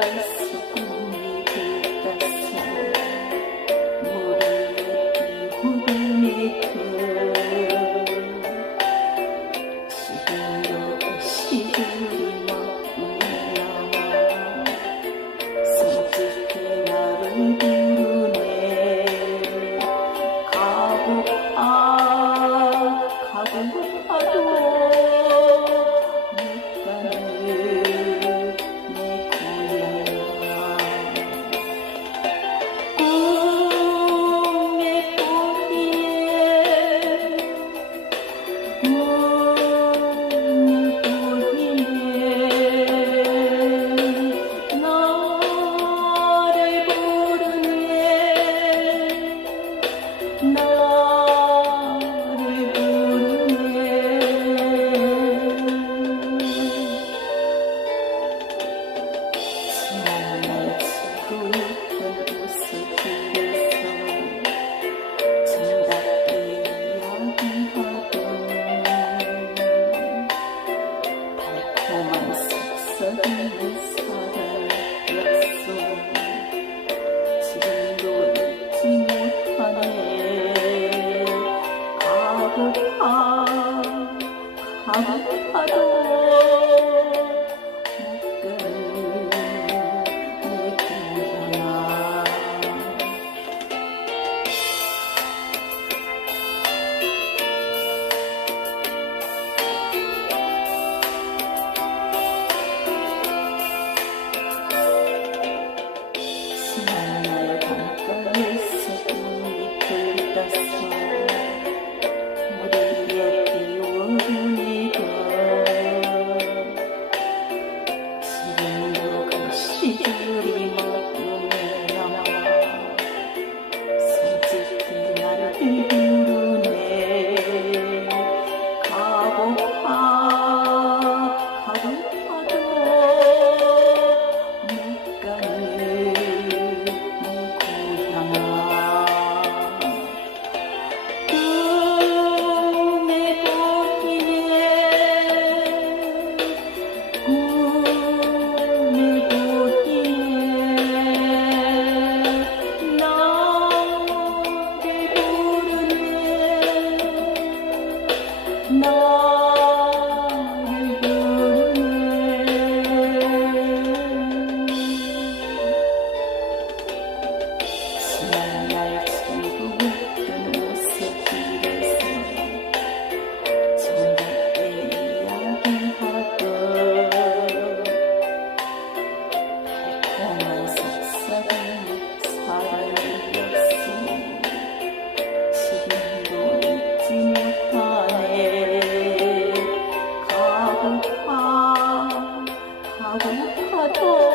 꿈이 들떴어 머리에 후배니까 지금도 시들이 먹으며 솔직히 나를 부르네 가고파도 지금도 잊지 못하네 가고파도 시들이 먹으며 솔직히 나를 부르네 가고파도 못 가는 내 고향아 꿈에 보이네 나를 부르네 지난 날 친구 웃던 모습길에서 정답게 이야기하던 달콤한 속삭임 사랑이었어 지금도 잊지 못하네 가고파도